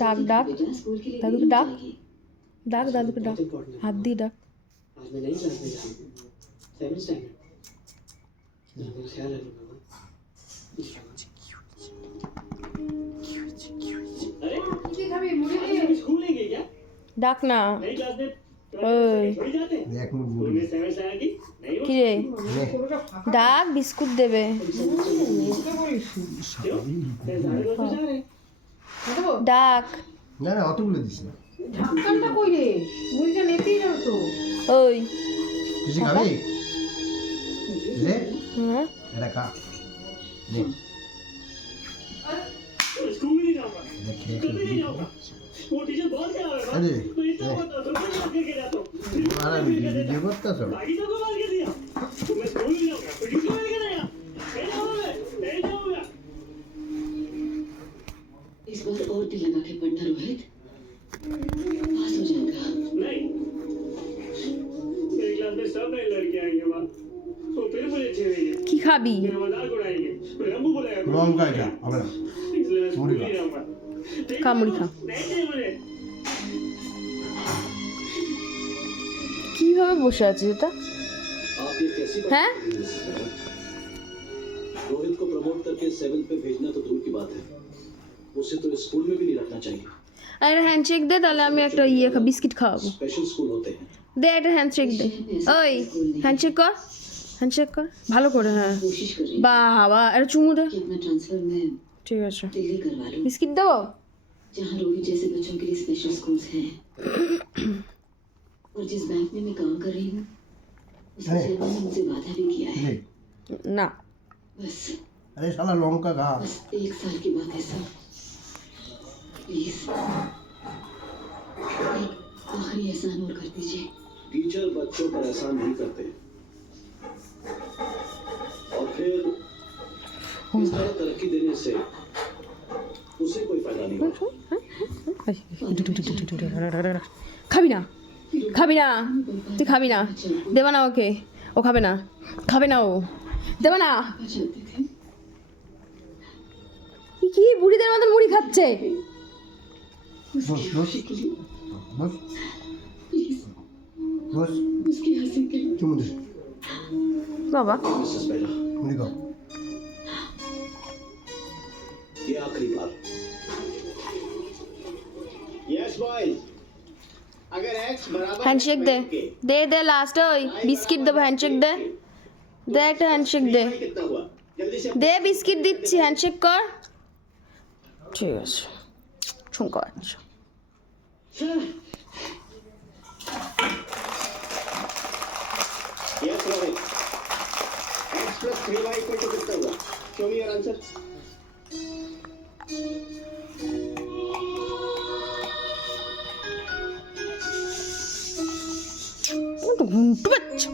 ডাক ডাক দাদুকে ডাক ডাক দাদুকে ডাক হাত দিয়ে ডাক। आज मैं नई क्लास में जाऊंगा 7th स्टैंडर्ड मेरा ख्याल रखना अरे কি খাবি মুড়ি দিয়ে स्कूल नहीं गई क्या ডাক না। नई क्लास में ওই थोड़ी जाते हैं देख मुझे स्कूल में 7th स्टैंडर्ड की नहीं हो কি রে কোনোটা ফাঁকা ডাক বিস্কুট দেবে। মুখে বলিস क्यों सारे लोग तो जा रहे हैं দেখো ডাক না না অতগুলো দিস না ঢাকানটা কই রে মুড়িটা নিতেই যাও তো ওই তুই খাবি রে হ্যাঁ এটা খা নে स्कूल ही नहीं जाऊंगा এটা খেয়ে कभी नहीं जाऊंगा वो टीचर बहुत क्या है अरे, मैं इतना बता दो मैं आगे के जाता हूँ मारा वीडियो करता सब बाकी सबको मार के दिया तो मैं स्कूल नहीं जाऊंगा तो टीचर मार के जाएगा नहीं जाऊंगा इस बार और दिल लगा के पढ़ना रोहित पास हो जाएगा नहीं मेरी क्लास में सब नई लड़कियां आएंगे वहाँ तो फिर मुझे छेड़ेंगे কি खाबी मेरा मजाक उड़ाएंगे फिर रंबू बुलाएगा লঙ্কা এটা হবে না इसलिए मैं स्कूल मुड़ी नहीं खा। जाऊंगा खा, मुड़ी खा। नहीं चाहिए मुझे কিভাবে বসে আছে এটা आप ये कैसी बात হ্যাঁ कर रही हैं, मिसेस मेहरा? रोहित को प्रमोट करके 7th पे भेजना तो दूर की बात है उसे तो स्कूल में भी नहीं रखना चाहिए একটা হ্যান্ডশেক দে তাহলে আমি একটা বিস্কিট খাওয়াবো। स्पेशल स्कूल होते हैं দে একটা হ্যান্ডশেক দে। ওই হ্যান্ডশেক কর হ্যান্ডশেক কর ভালো করে। হ্যাঁ कोशिश कर रही हूँ বাবা একটা চুমু দে। कि अपना ट्रांसफर में ঠিক আছে दिल्ली करवा लूँ বিস্কিট দেবো। जहाँ रोहित जैसे बच्चों के लिए स्पेशल स्कूल्स हैं और जिस बैंक में मैं काम कर रही हूँ उसके अरे। चेयरमैन ने मुझे वादा भी किया है নে না बस আরে শালা লঙ্কা খা बस 1 साल की बात है सर प्लीज एक आखिरी एहसान और कर दीजिए टीचर बच्चों पर एहसान नहीं करते और फिर इस तरह तरक्की देने से उसे कोई फायदा नहीं होगा খাবি না খাবি না তুই খাবি না দেবা না ওকে ও খাবে না খাবে না ও দেবা না। पापा चाहते थे ই কি বুড়িদের মতন মুড়ি খাচ্ছে। বস বস खुशी के लिए বস प्लीज বস उसकी हंसी के लिए চুমু দে বাবা मिसेस मेहरा মুড়ি খাও ये आखिरी बार यस बॉयज अगर x बराबर হ্যান্ডশেক দে দে দে লাস্টে ওই বিস্কিট দেবো হ্যান্ডশেক দে দে একটা হ্যান্ডশেক দে कितना हुआ जल्दी से দে বিস্কিট দিচ্ছি হ্যান্ডশেক কর। ঠিক আছে ঠুঙ্কো আচ্ছা yes Rohit x plus 3y equal to कितना हुआ शो मी योर आंसर ঘুমটু বাচ্চা